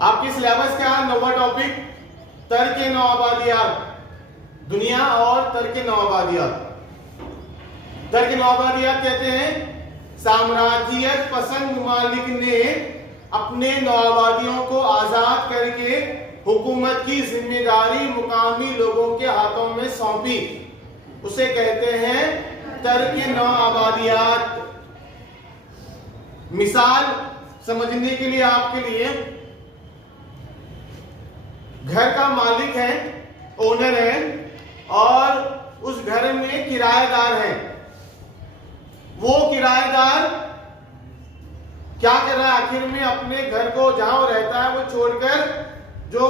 आपके सिलेबस क्या है? नौवां टॉपिक तर्क नौ आबादियात, दुनिया और तर्क नौ आबादियात। तर्क नौ आबादियात कहते हैं साम्राज्यवाद पसंद ममालिक ने अपने नौआबादियों को आजाद करके हुकूमत की जिम्मेदारी मुकामी लोगों के हाथों में सौंपी, उसे कहते हैं तर्क नौ आबादियात। मिसाल समझने के लिए आपके लिए, घर का मालिक है, ओनर है, और उस घर में किराएदार है। वो किराएदार क्या कर रहा है? आखिर में अपने घर को जहां वो रहता है वो छोड़कर जो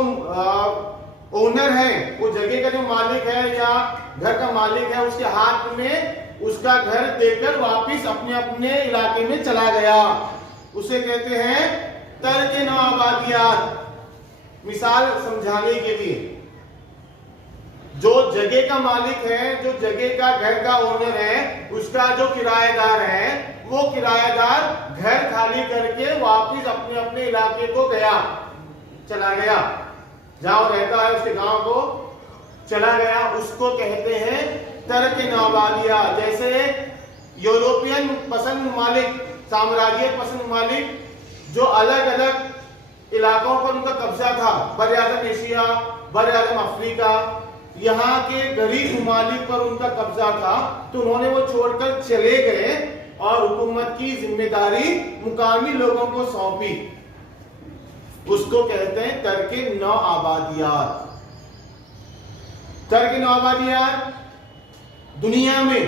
ओनर है, वो जगह का जो मालिक है या घर का मालिक है, उसके हाथ में उसका घर देकर वापिस अपने अपने इलाके में चला गया, उसे कहते हैं तर्क नौ आबादियात। मिसाल समझाने के लिए, जो जगह का मालिक है, जो जगह का घर का ओनर है, उसका जो किराएदार है, वो किराएदार घर खाली करके वापिस अपने अपने इलाके को चला गया, जहां रहता है उसके गांव को चला गया, उसको कहते हैं तर्क नौ आबादियात। जैसे यूरोपियन पसंद ममालिक, साम्राज्य पसंद ममालिक, जो अलग अलग इलाकों पर उनका कब्जा था, बर-ए-आज़म एशिया, बर-ए-आज़म अफ्रीका, यहाँ के गरीब ममालिक पर उनका कब्जा था, तो उन्होंने वो छोड़कर चले गए और हुकूमत की जिम्मेदारी मुकामी लोगों को सौंपी, उसको कहते हैं तर्क नौ आबादियात। तर्क नौ आबादियात दुनिया में,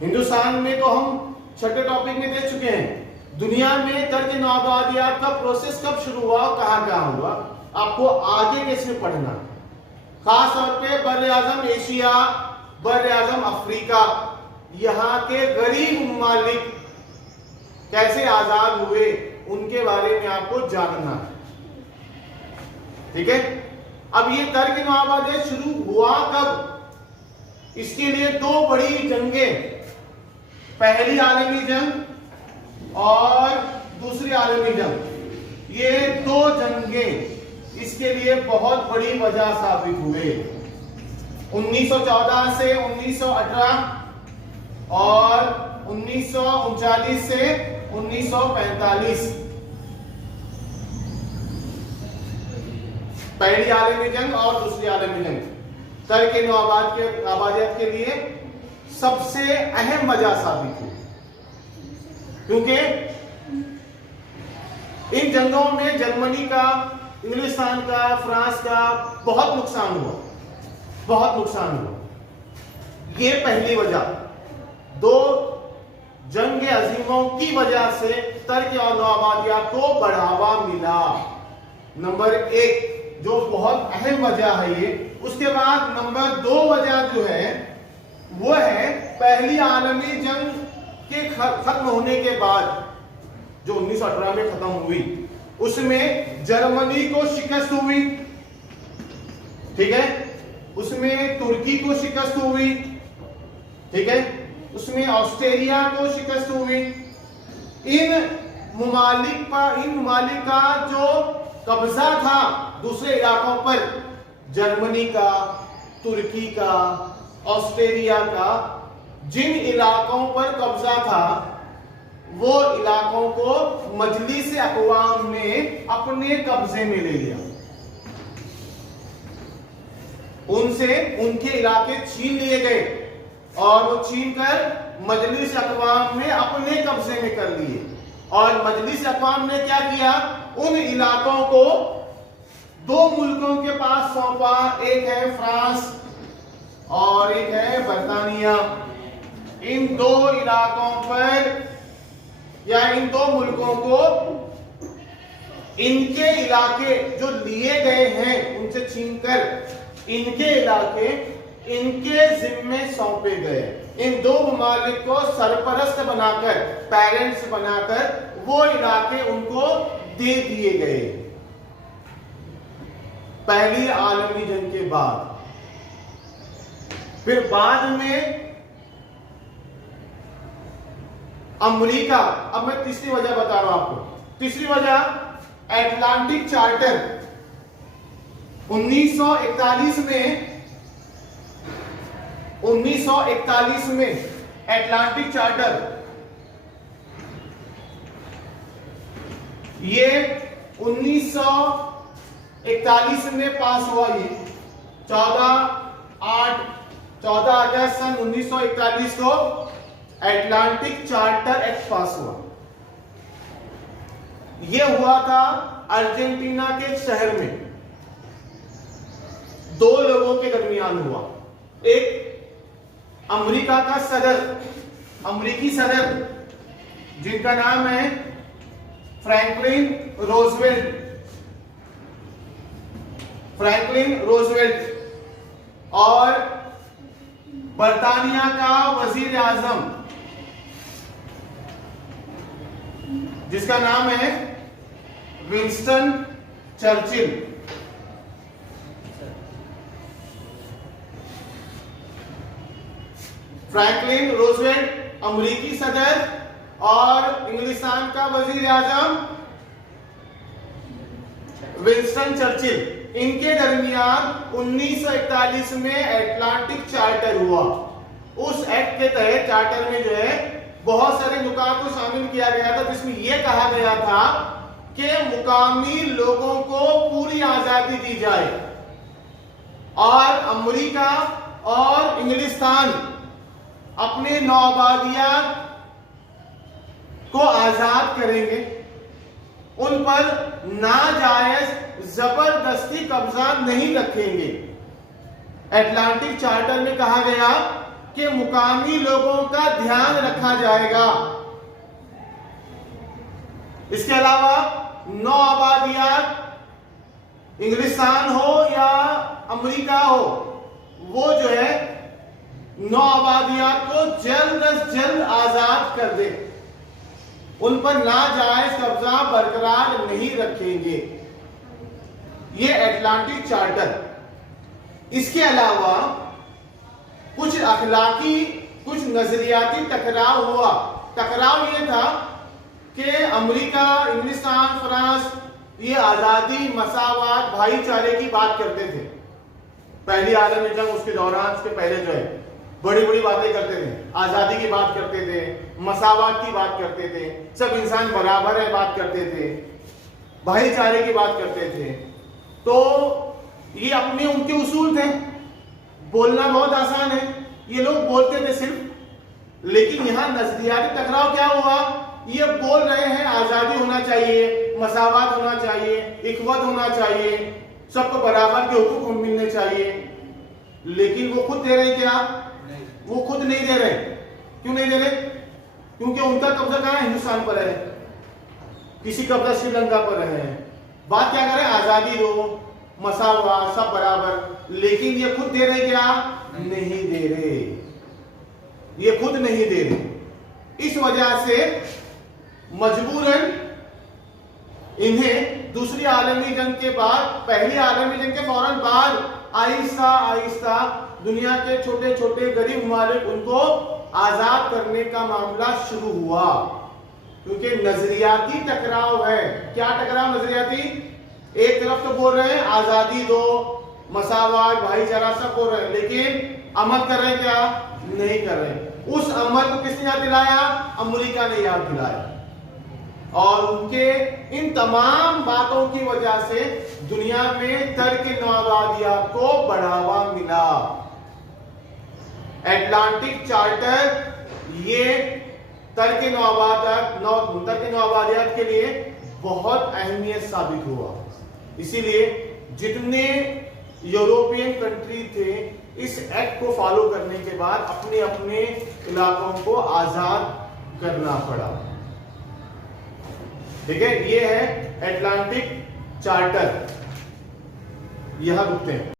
हिंदुस्तान में तो हम छठे टॉपिक में देख चुके हैं। दुनिया में तर्क नौ आबादियात का प्रोसेस कब शुरू हुआ, कहां हुआ, आपको आगे कैसे पढ़ना, खास तौर पे बर-ए-आज़म एशिया, बर-ए-आज़म अफ्रीका, यहाँ के गरीब ममालिक कैसे आजाद हुए, उनके बारे में आपको जानना, ठीक है। अब ये तर्क नौ आबादियात शुरू हुआ कब? इसके लिए दो बड़ी जंगें, पहली आलमी जंग और दूसरी आलमी जंग, ये दो जंगें इसके लिए बहुत बड़ी वजह साबित हुए। 1914 से 1918 और 1939 से 1945, पहली आलमी जंग और दूसरी आलमी जंग तर्क नौ आबादियात के लिए सबसे अहम वजह साबित हुई, क्योंकि इन जंगों में जर्मनी का, इंग्लिस्तान का, फ्रांस का बहुत नुकसान हुआ। ये पहली वजह। दो जंग अजीमों की वजह से तर्क और नौ आबादियात को बढ़ावा मिला, नंबर एक, जो बहुत अहम वजह है ये। उसके बाद नंबर दो वजह जो है वो है पहली आलमी जंग के खत्म होने के बाद, जो 1918 में खत्म हुई, उसमें जर्मनी को शिकस्त हुई, ठीक है, उसमें तुर्की को शिकस्त हुई, ठीक है, उसमें ऑस्ट्रेलिया को शिकस्त हुई। इन ममालिक का जो कब्जा था दूसरे इलाकों पर, जर्मनी का, तुर्की का, ऑस्ट्रेलिया का, जिन इलाकों पर कब्जा था, वो इलाकों को मजलिस अक़वाम ने अपने कब्जे में ले लिया, उनसे उनके इलाके छीन लिए गए और वो छीन कर मजलिस अक़वाम ने अपने कब्जे में कर लिए। और मजलिस अक़वाम ने क्या किया? उन इलाकों को दो मुल्कों के पास सौंपा, एक है फ्रांस और एक है बरतानिया। इन दो इलाकों पर या इन दो मुल्कों को इनके इलाके जो लिए गए हैं उनसे छीनकर इनके इलाके इनके जिम्मे सौंपे गए। इन दो ममालिक को सरपरस्त बनाकर, पेरेंट्स बनाकर वो इलाके उनको दे दिए गए पहली आलमी जंग के बाद। फिर बाद में अमेरिका, अब मैं तीसरी वजह बता रहा हूं आपको। तीसरी वजह एटलांटिक चार्टर 1941 में एटलांटिक चार्टर ये 1941 में पास हुआ। ये 14 अगस्त सन 1941 को एटलांटिक चार्टर एक्ट पास हुआ। यह हुआ था अर्जेंटीना के शहर में, दो लोगों के दरमियान हुआ। एक अमेरिका का अमेरिकी सदर जिनका नाम है फ्रैंकलिन रोजवेल्ट और बर्तानिया का वजीर आजम जिसका नाम है विंस्टन चर्चिल। फ्रैंकलिन रोजवेल्ट अमेरिकी सदर और इंग्लिस्तान का वजीर आजम विंस्टन चर्चिल, इनके दरमियान 1941 में एटलांटिक चार्टर हुआ। उस एक्ट के तहत चार्टर में जो है बहुत सारे नुकात को शामिल किया गया था, जिसमें यह कहा गया था कि मुकामी लोगों को पूरी आजादी दी जाए और अमेरिका और इंग्लिस्तान अपने नौआबादियात को आजाद करेंगे, उन पर नाजायज जबरदस्ती कब्जा नहीं रखेंगे। एटलांटिक चार्टर में कहा गया कि मुकामी लोगों का ध्यान रखा जाएगा। इसके अलावा नौआबादियात इंग्लिस्तान हो या अमेरिका हो, वो जो है नौआबादियात को जल्द अज जल्द आजाद कर दे, उन पर नाजायज कब्जा बरकरार नहीं रखेंगे। ये एटलांटिक चार्टर। इसके अलावा कुछ अखलाकी, कुछ नजरियाती टकराव हुआ। टकराव ये था कि अमेरिका, इंग्लिस्तान, फ्रांस ये आजादी, मसावत, भाईचारे की बात करते थे। पहली आलमी जंग उसके दौरान, उसके पहले जो है बड़ी बड़ी बातें करते थे, आजादी की बात करते थे, मसावत की बात करते थे, सब इंसान बराबर है बात करते थे, भाईचारे की बात करते थे। तो ये अपने उनके उसूल थे, बोलना बहुत आसान है, ये लोग बोलते थे सिर्फ। लेकिन यहां नजरियाती टकराव क्या हुआ, ये बोल रहे हैं आजादी होना चाहिए, मसावत होना चाहिए, इख्वत होना चाहिए, सबको बराबर के हुकूक मिलने चाहिए, लेकिन वो खुद दे रहे क्या? वो खुद नहीं दे रहे। क्यों नहीं दे रहे? क्योंकि उनका कब्जा कहां है? हिंदुस्तान पर है, किसी कब्जा श्रीलंका पर है। बात क्या कर रहे हैं? आजादी दो, मसावत, सब बराबर। लेकिन ये खुद दे रहे क्या? नहीं दे रहे, ये खुद नहीं दे रहे। इस वजह से मजबूरन इन्हें दूसरी आलमी जंग के बाद, पहली आलमी जंग के फौरन बाद आहिस्ता आहिस्ता दुनिया के छोटे छोटे गरीब ममालिक उनको आजाद करने का मामला शुरू हुआ। क्योंकि नजरियाती टकराव है। क्या टकराव नजरियाती? एक तरफ तो बोल रहे हैं आजादी दो, मसावत, भाईचारा, सब बोल रहे हैं, लेकिन अमल कर रहे हैं क्या? नहीं कर रहे। उस अमल को किसने याद दिलाया? अमेरिका ने याद दिलाया। और उनके इन तमाम बातों की वजह से दुनिया में तर्क नौआबादियात को बढ़ावा मिला। एटलांटिक चार्टर ये तर्क नौआबादियात के लिए बहुत अहमियत साबित हुआ। इसीलिए जितने यूरोपियन कंट्री थे इस एक्ट को फॉलो करने के बाद अपने अपने इलाकों को आजाद करना पड़ा। ठीक है, ये है एटलांटिक चार्टर। यहां रुकते हैं।